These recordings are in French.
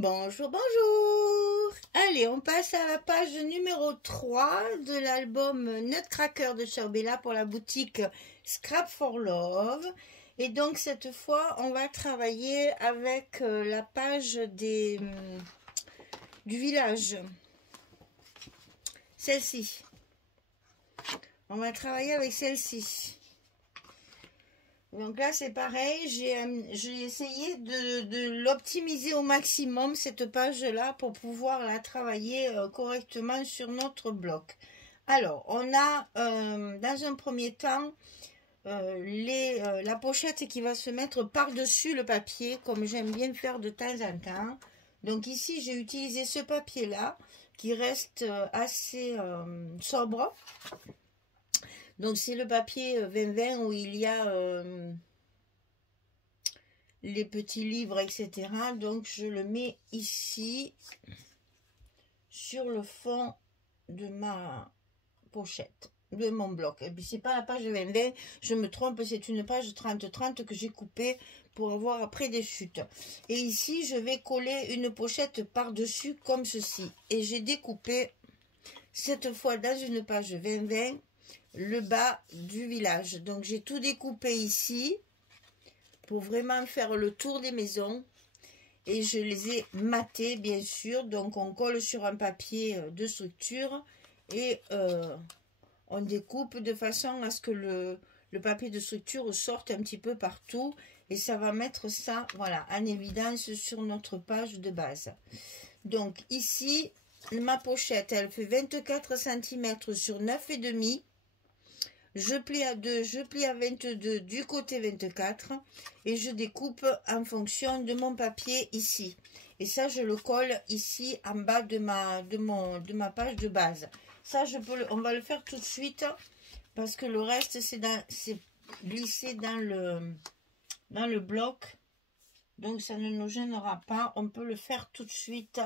Bonjour, bonjour. Allez, on passe à la page numéro 3 de l'album Nutcracker de Ciao pour la boutique Scrap for Love. Et donc, cette fois, on va travailler avec la page du village. Celle-ci. On va travailler avec celle-ci. Donc là, c'est pareil, j'ai essayé de l'optimiser au maximum, cette page-là, pour pouvoir la travailler correctement sur notre bloc. Alors, on a, dans un premier temps, la pochette qui va se mettre par-dessus le papier, comme j'aime bien faire de temps en temps. Donc ici, j'ai utilisé ce papier-là, qui reste assez sobre. Donc, c'est le papier 2020 où il y a les petits livres, etc. Donc, je le mets ici, sur le fond de ma pochette, de mon bloc. Et puis, c'est pas la page 2020, je me trompe, c'est une page 30-30 que j'ai coupée pour avoir après des chutes. Et ici, je vais coller une pochette par-dessus comme ceci. Et j'ai découpé, cette fois dans une page 2020, le bas du village. Donc j'ai tout découpé ici pour vraiment faire le tour des maisons et je les ai matés bien sûr. Donc on colle sur un papier de structure et on découpe de façon à ce que le papier de structure sorte un petit peu partout et ça va mettre ça voilà en évidence sur notre page de base. Donc ici ma pochette elle fait 24 cm sur 9,5. Je plie à 2, je plie à 22 du côté 24 et je découpe en fonction de mon papier ici. Et ça, je le colle ici en bas de ma page de base. Ça, on va le faire tout de suite parce que le reste, c'est glissé dans le bloc. Donc, ça ne nous gênera pas. On peut le faire tout de suite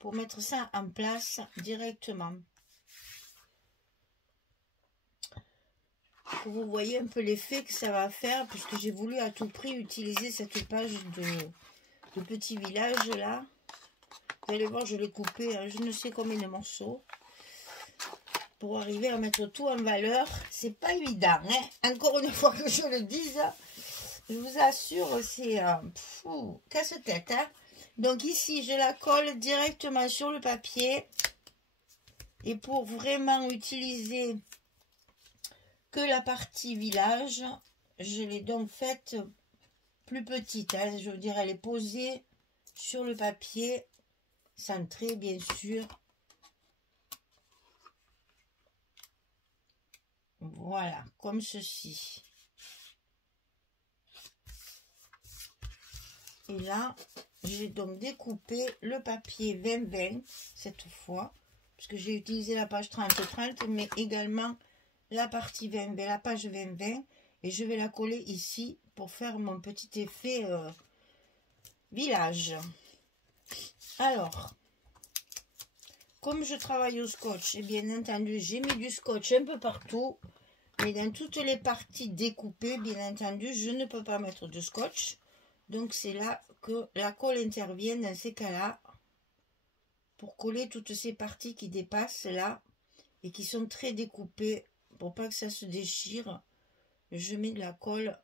pour mettre ça en place directement. Vous voyez un peu l'effet que ça va faire puisque j'ai voulu à tout prix utiliser cette page de petit village là. Vous allez voir, je l'ai coupé je ne sais combien de morceaux pour arriver à mettre tout en valeur. C'est pas évident, hein. Encore une fois que je le dise, je vous assure, c'est casse-tête, hein. Donc ici, je la colle directement sur le papier et pour vraiment utiliser que la partie village, je l'ai donc faite plus petite, hein, je veux dire elle est posée sur le papier, centré bien sûr. Voilà, comme ceci. Et là, j'ai donc découpé le papier 20-20 cette fois, puisque j'ai utilisé la page 30-30, mais également la partie 20, la page 20-20 et je vais la coller ici pour faire mon petit effet village. Alors, comme je travaille au scotch, et bien entendu j'ai mis du scotch un peu partout, mais dans toutes les parties découpées, bien entendu, je ne peux pas mettre de scotch. Donc c'est là que la colle intervient dans ces cas-là pour coller toutes ces parties qui dépassent là et qui sont très découpées. Pour pas que ça se déchire, je mets de la colle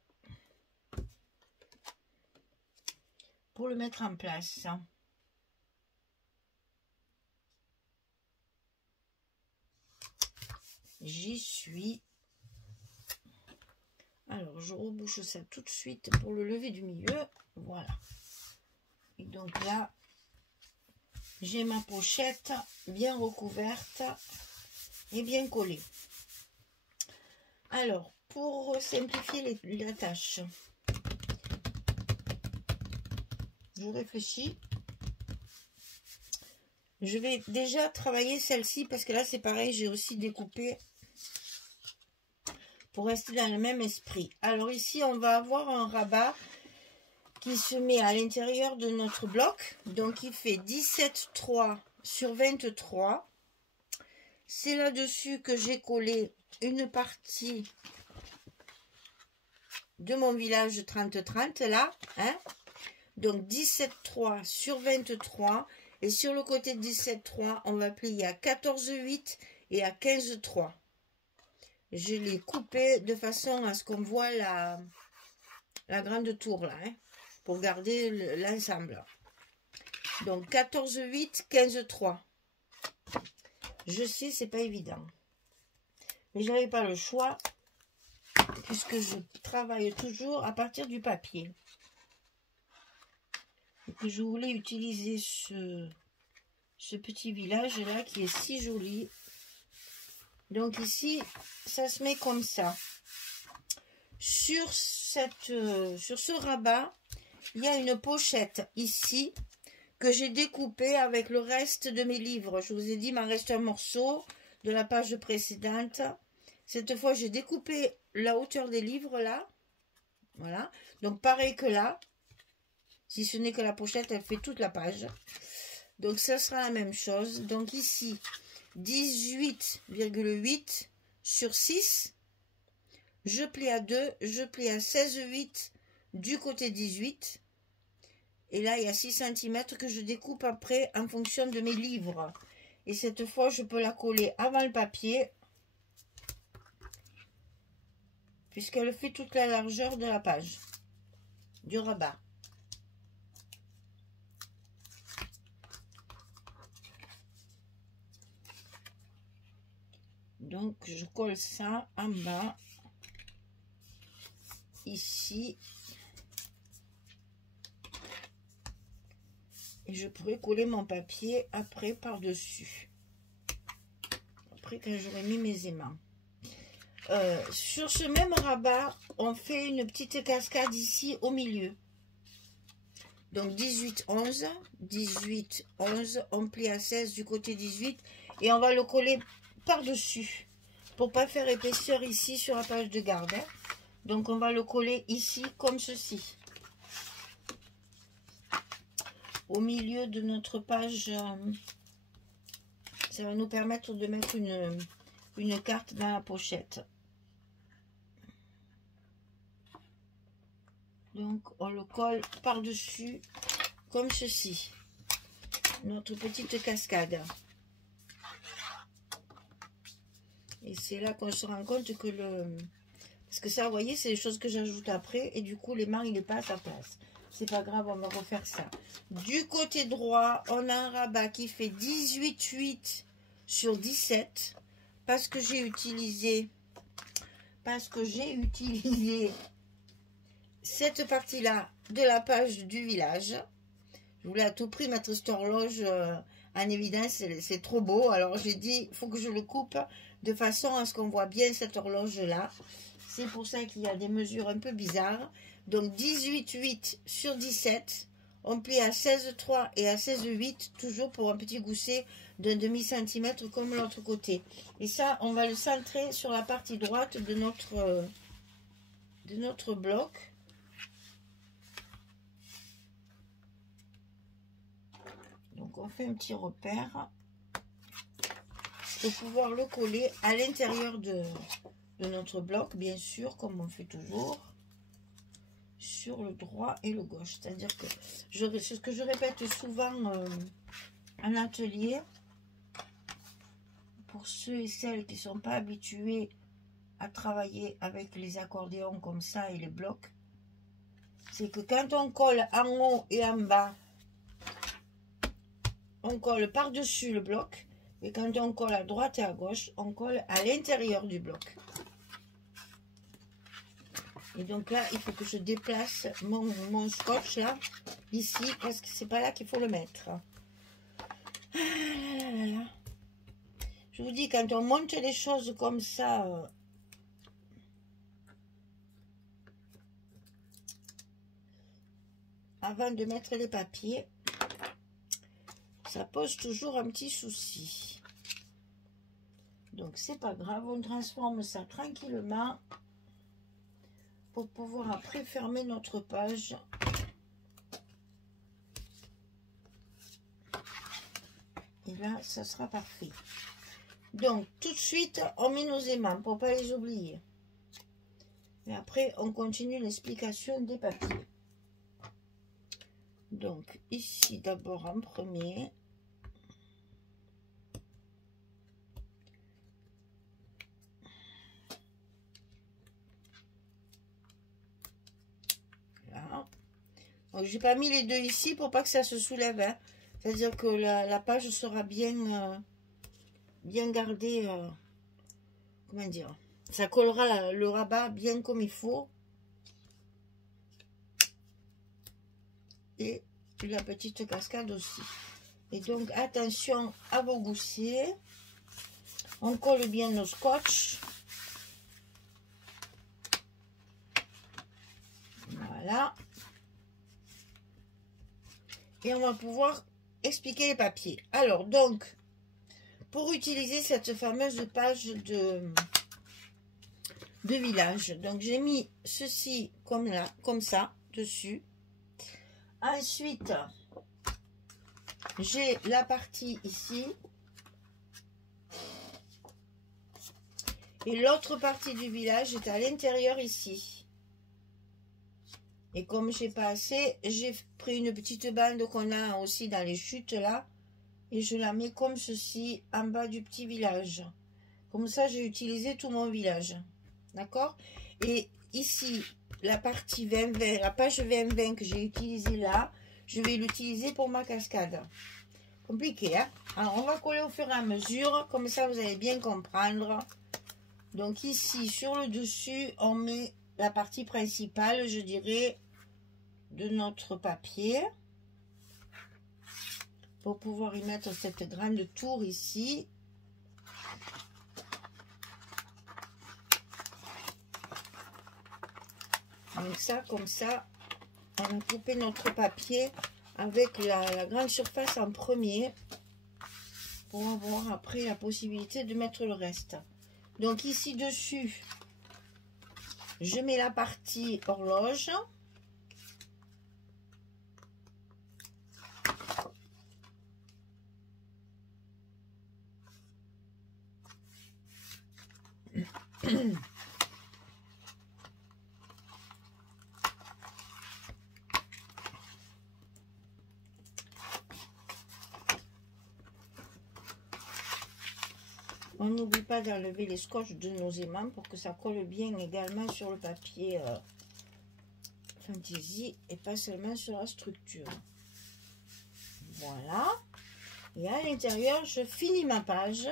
pour le mettre en place. J'y suis. Alors, je rebouche ça tout de suite pour le lever du milieu. Voilà. Et donc là, j'ai ma pochette bien recouverte et bien collée. Alors, pour simplifier la tâche, je réfléchis. Je vais déjà travailler celle-ci parce que là, c'est pareil, j'ai aussi découpé pour rester dans le même esprit. Alors ici, on va avoir un rabat qui se met à l'intérieur de notre bloc. Donc, il fait 17,3 sur 23. C'est là-dessus que j'ai collé une partie de mon village 30-30 là, hein. Donc 17,3 sur 23. Et sur le côté de 17,3, on va plier à 14,8 et à 15,3. Je l'ai coupé de façon à ce qu'on voit la grande tour là, hein, pour garder l'ensemble. Donc 14,8, 15,3. Je sais, c'est pas évident. Mais j'avais pas le choix, puisque je travaille toujours à partir du papier. Et que je voulais utiliser ce petit village là qui est si joli. Donc ici, ça se met comme ça. Sur ce rabat, il y a une pochette ici que j'ai découpée avec le reste de mes livres. Je vous ai dit, il m'en reste un morceau de la page précédente. Cette fois, j'ai découpé la hauteur des livres là. Voilà. Donc pareil que là. Si ce n'est que la pochette, elle fait toute la page. Donc ça sera la même chose. Donc ici, 18,8 sur 6. Je plie à 2. Je plie à 16,8 du côté 18. Et là, il y a 6 cm que je découpe après en fonction de mes livres. Et cette fois, je peux la coller avant le papier. Puisqu'elle fait toute la largeur de la page. Du rabat. Donc, je colle ça en bas. Ici. Et je pourrais coller mon papier après par-dessus. Après, quand j'aurai mis mes aimants. Sur ce même rabat, on fait une petite cascade ici au milieu. Donc 18, 11, 18, 11, on plie à 16 du côté 18 et on va le coller par-dessus pour pas faire épaisseur ici sur la page de garde. Hein. Donc on va le coller ici comme ceci. Au milieu de notre page, ça va nous permettre de mettre une carte dans la pochette. Donc on le colle par-dessus comme ceci. Notre petite cascade. Et c'est là qu'on se rend compte que parce que ça, vous voyez, c'est des choses que j'ajoute après. Et du coup, l'aimant, il n'est pas à sa place. C'est pas grave, on va refaire ça. Du côté droit, on a un rabat qui fait 18,8 sur 17. Parce que j'ai utilisé cette partie-là de la page du village. Je voulais à tout prix mettre cette horloge en évidence, c'est trop beau. Alors j'ai dit, il faut que je le coupe de façon à ce qu'on voit bien cette horloge-là. C'est pour ça qu'il y a des mesures un peu bizarres. Donc 18,8 sur 17. On plie à 16,3 et à 16,8, toujours pour un petit gousset d'un demi-centimètre comme l'autre côté. Et ça, on va le centrer sur la partie droite de notre bloc. Donc on fait un petit repère pour pouvoir le coller à l'intérieur de notre bloc, bien sûr, comme on fait toujours, sur le droit et le gauche. C'est-à-dire que c'est ce que je répète souvent en atelier, pour ceux et celles qui ne sont pas habitués à travailler avec les accordéons comme ça et les blocs, c'est que quand on colle en haut et en bas, on colle par-dessus le bloc, et quand on colle à droite et à gauche, on colle à l'intérieur du bloc. Et donc là, il faut que je déplace mon scotch là, ici, parce que c'est pas là qu'il faut le mettre. Ah là là là. Je vous dis, quand on monte les choses comme ça, avant de mettre les papiers, ça pose toujours un petit souci. Donc c'est pas grave, on transforme ça tranquillement pour pouvoir après fermer notre page. Et là, ça sera parfait. Donc tout de suite, on met nos aimants pour pas les oublier. Et après, on continue l'explication des papiers. Donc ici d'abord en premier. Là. Donc j'ai pas mis les deux ici pour pas que ça se soulève. Hein. C'est-à-dire que la page sera bien, bien gardée. Comment dire? Ça collera le rabat bien comme il faut. Et la petite cascade aussi. Et donc attention à vos goussiers. On colle bien nos scotch. Voilà. Et on va pouvoir expliquer les papiers. Alors donc, pour utiliser cette fameuse page de village, donc j'ai mis ceci comme là, comme ça, dessus. Ensuite, j'ai la partie ici. Et l'autre partie du village est à l'intérieur ici. Et comme j'ai pas assez, j'ai pris une petite bande qu'on a aussi dans les chutes là. Et je la mets comme ceci en bas du petit village. Comme ça, j'ai utilisé tout mon village. D'accord? Et ici, la partie 20-20, la page 20-20 que j'ai utilisée là, je vais l'utiliser pour ma cascade. Compliqué, hein? Alors, on va coller au fur et à mesure. Comme ça, vous allez bien comprendre. Donc ici, sur le dessus, on met la partie principale, je dirais, de notre papier. Pour pouvoir y mettre cette grande tour ici. Donc ça, comme ça, on va couper notre papier avec la grande surface en premier. Pour avoir après la possibilité de mettre le reste. Donc ici dessus, je mets la partie horloge. On n'oublie pas d'enlever les scotch de nos aimants pour que ça colle bien également sur le papier Fantasy et pas seulement sur la structure. Voilà. Et à l'intérieur, je finis ma page.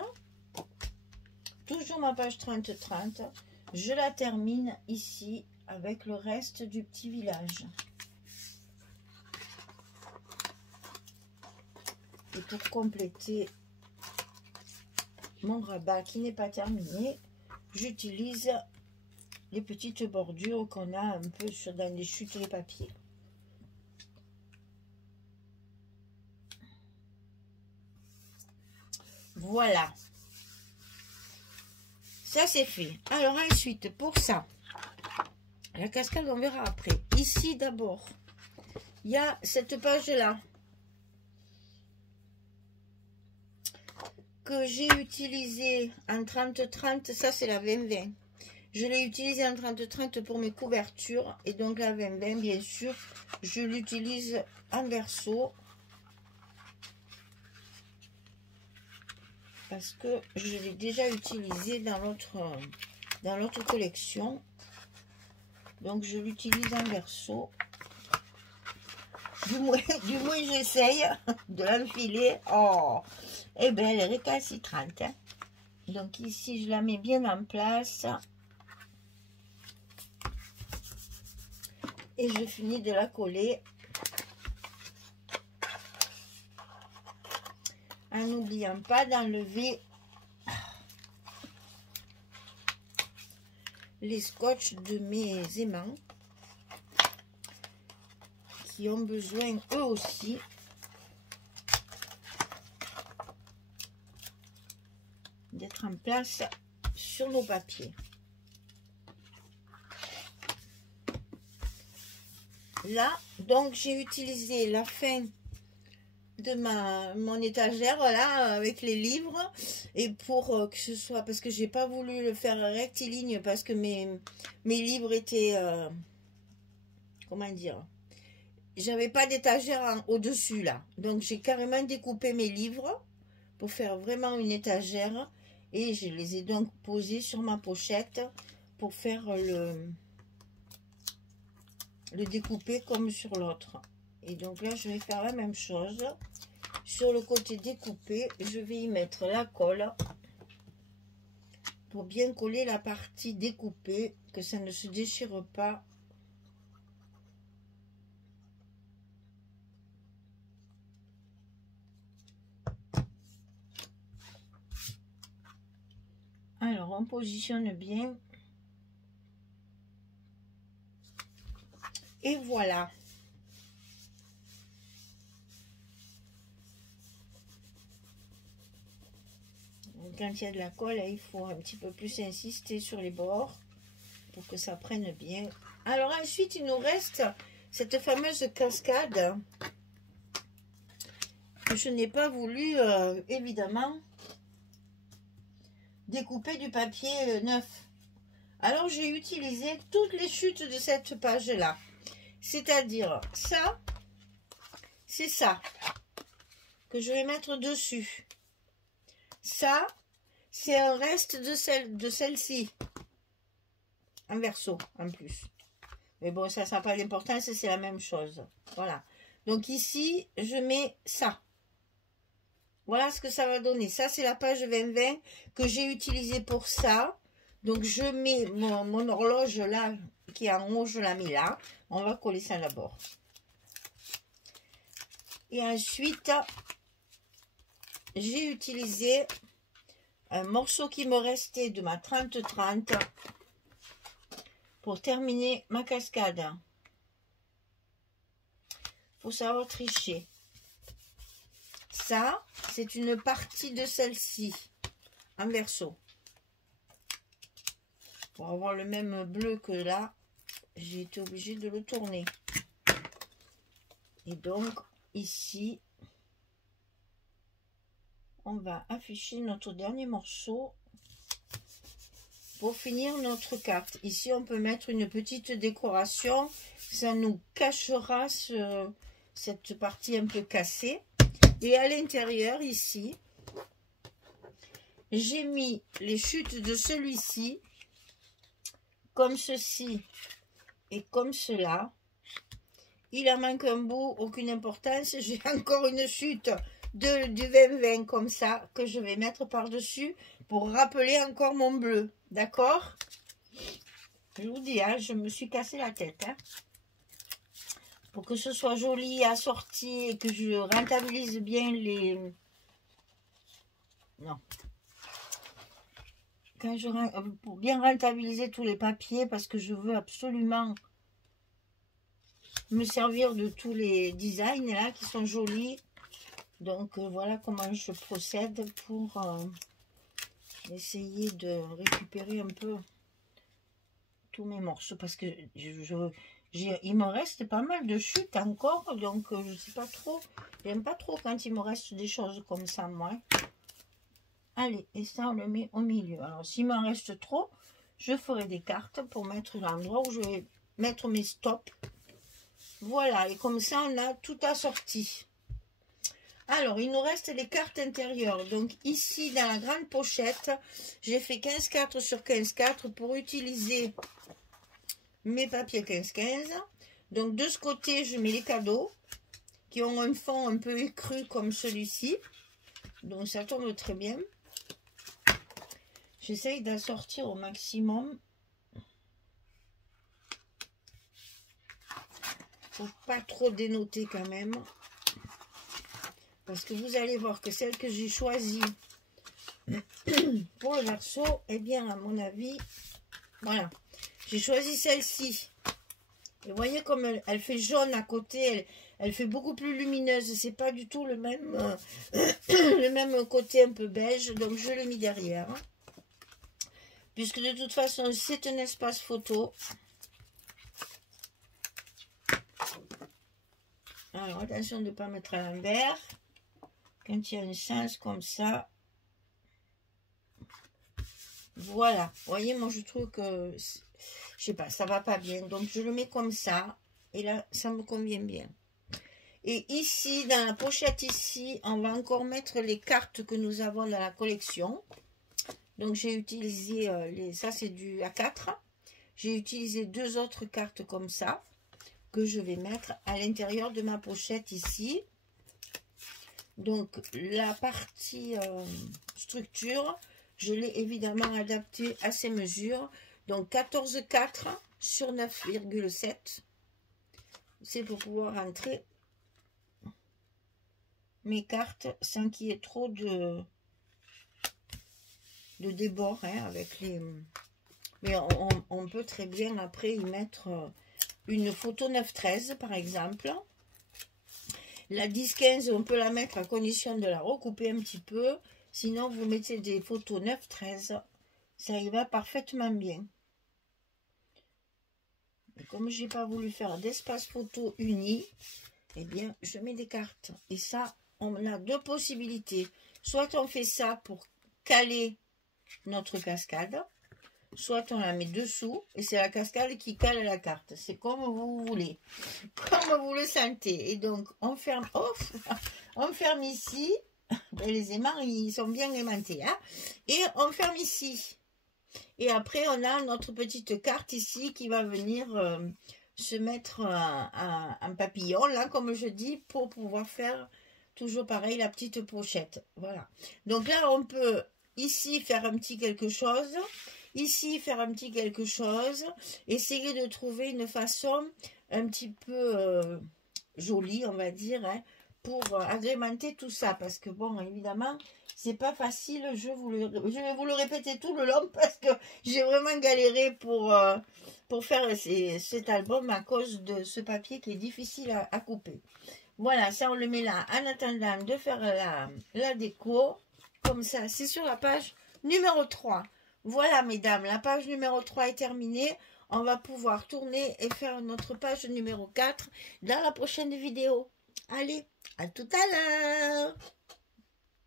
Toujours ma page 30-30. Je la termine ici avec le reste du petit village. Et pour compléter mon rabat qui n'est pas terminé, j'utilise les petites bordures qu'on a un peu dans les chutes de papier. Voilà, ça c'est fait. Alors ensuite, pour ça, la cascade on verra après. Ici d'abord, il y a cette page là que j'ai utilisé en 30-30, ça c'est la 20-20. Je l'ai utilisé en 30-30 pour mes couvertures. Et donc la 20-20, bien sûr, je l'utilise en verso. Parce que je l'ai déjà utilisé dans l'autre collection. Donc je l'utilise en verso. Du moins j'essaye de l'enfiler. Oh, et bien elle est récalcitrante. Hein. Donc ici je la mets bien en place. Et je finis de la coller. En n'oubliant pas d'enlever les scotch de mes aimants. Qui ont besoin eux aussi d'être en place sur nos papiers. Là, donc j'ai utilisé la fin de mon étagère là avec les livres et pour que ce soit, parce que j'ai pas voulu le faire rectiligne parce que mes livres étaient comment dire, j'avais pas d'étagère au-dessus là. Donc j'ai carrément découpé mes livres pour faire vraiment une étagère. Et je les ai donc posés sur ma pochette pour faire le découper comme sur l'autre. Et donc là, je vais faire la même chose. Sur le côté découpé, je vais y mettre la colle pour bien coller la partie découpée, que ça ne se déchire pas. Alors, on positionne bien. Et voilà. Quand il y a de la colle, il faut un petit peu plus insister sur les bords pour que ça prenne bien. Alors ensuite, il nous reste cette fameuse cascade que je n'ai pas voulu, évidemment, découper du papier neuf. Alors, j'ai utilisé toutes les chutes de cette page-là. C'est-à-dire, ça, c'est ça que je vais mettre dessus. Ça, c'est un reste de celle-ci. Un verso, en plus. Mais bon, ça n'a pas d'importance, c'est la même chose. Voilà. Donc ici, je mets ça. Voilà ce que ça va donner. Ça, c'est la page 2020 que j'ai utilisée pour ça. Donc, je mets mon horloge là, qui est en haut, je la mets là. On va coller ça d'abord. Et ensuite, j'ai utilisé un morceau qui me restait de ma 30-30 pour terminer ma cascade. Il faut savoir tricher. Ça, c'est une partie de celle-ci, en verso. Pour avoir le même bleu que là, j'ai été obligée de le tourner. Et donc, ici, on va afficher notre dernier morceau pour finir notre carte. Ici, on peut mettre une petite décoration. Ça nous cachera cette partie un peu cassée. Et à l'intérieur, ici, j'ai mis les chutes de celui-ci, comme ceci et comme cela. Il en manque un bout, aucune importance. J'ai encore une chute du 2020 comme ça, que je vais mettre par-dessus pour rappeler encore mon bleu. D'accord? Je vous dis, hein, je me suis cassé la tête. Hein. Pour que ce soit joli, assorti et que je rentabilise bien les... Non. Pour bien rentabiliser tous les papiers, parce que je veux absolument me servir de tous les designs là qui sont jolis. Donc voilà comment je procède pour essayer de récupérer un peu tous mes morceaux, parce que il me reste pas mal de chutes encore, donc je sais pas trop, j'aime pas trop quand il me reste des choses comme ça moi. Allez, et ça on le met au milieu. Alors s'il m'en reste trop, je ferai des cartes pour mettre l'endroit où je vais mettre mes stops. Voilà, et comme ça on a tout assorti. Alors, il nous reste les cartes intérieures. Donc, ici, dans la grande pochette, j'ai fait 15-4 sur 15-4 pour utiliser mes papiers 15-15. Donc, de ce côté, je mets les cadeaux qui ont un fond un peu écru comme celui-ci. Donc, ça tombe très bien. J'essaye d'assortir au maximum. Faut pas trop dénoter quand même. Parce que vous allez voir que celle que j'ai choisie pour le verso, eh bien, à mon avis, voilà. J'ai choisi celle-ci. Vous voyez comme elle fait jaune à côté, elle fait beaucoup plus lumineuse. C'est pas du tout le même, le même côté un peu beige. Donc, je l'ai mis derrière. Puisque de toute façon, c'est un espace photo. Alors, attention de ne pas mettre à l'envers. Quand il y a un sens comme ça, voilà. Vous voyez, moi je trouve que, je sais pas, ça va pas bien. Donc je le mets comme ça. Et là, ça me convient bien. Et ici, dans la pochette ici, on va encore mettre les cartes que nous avons dans la collection. Donc j'ai utilisé, ça c'est du A4. J'ai utilisé 2 autres cartes comme ça, que je vais mettre à l'intérieur de ma pochette ici. Donc la partie structure, je l'ai évidemment adaptée à ces mesures. Donc 14,4 sur 9,7. C'est pour pouvoir rentrer mes cartes sans qu'il y ait trop de débord hein, avec les... Mais on peut très bien après y mettre une photo 9-13 par exemple. La 10-15, on peut la mettre à condition de la recouper un petit peu. Sinon, vous mettez des photos 9-13. Ça y va parfaitement bien. Et comme je n'ai pas voulu faire d'espace photo uni, eh bien, je mets des cartes. Et ça, on a 2 possibilités. Soit on fait ça pour caler notre cascade, soit on la met dessous et c'est la cascade qui cale la carte. C'est comme vous voulez, comme vous le sentez. Et donc on ferme, on ferme ici. Les aimants ils sont bien aimantés hein, et on ferme ici. Et après on a notre petite carte ici qui va venir se mettre un papillon là comme je dis pour pouvoir faire toujours pareil la petite pochette. Voilà. Donc là on peut ici faire un petit quelque chose. Ici, faire un petit quelque chose, essayer de trouver une façon un petit peu jolie, on va dire, hein, pour agrémenter tout ça. Parce que, bon, évidemment, c'est pas facile, je vais vous le répéter tout le long parce que j'ai vraiment galéré pour faire cet album à cause de ce papier qui est difficile à couper. Voilà, ça on le met là en attendant de faire la déco. Comme ça, c'est sur la page numéro 3. Voilà, mesdames, la page numéro 3 est terminée. On va pouvoir tourner et faire notre page numéro 4 dans la prochaine vidéo. Allez, à tout à l'heure!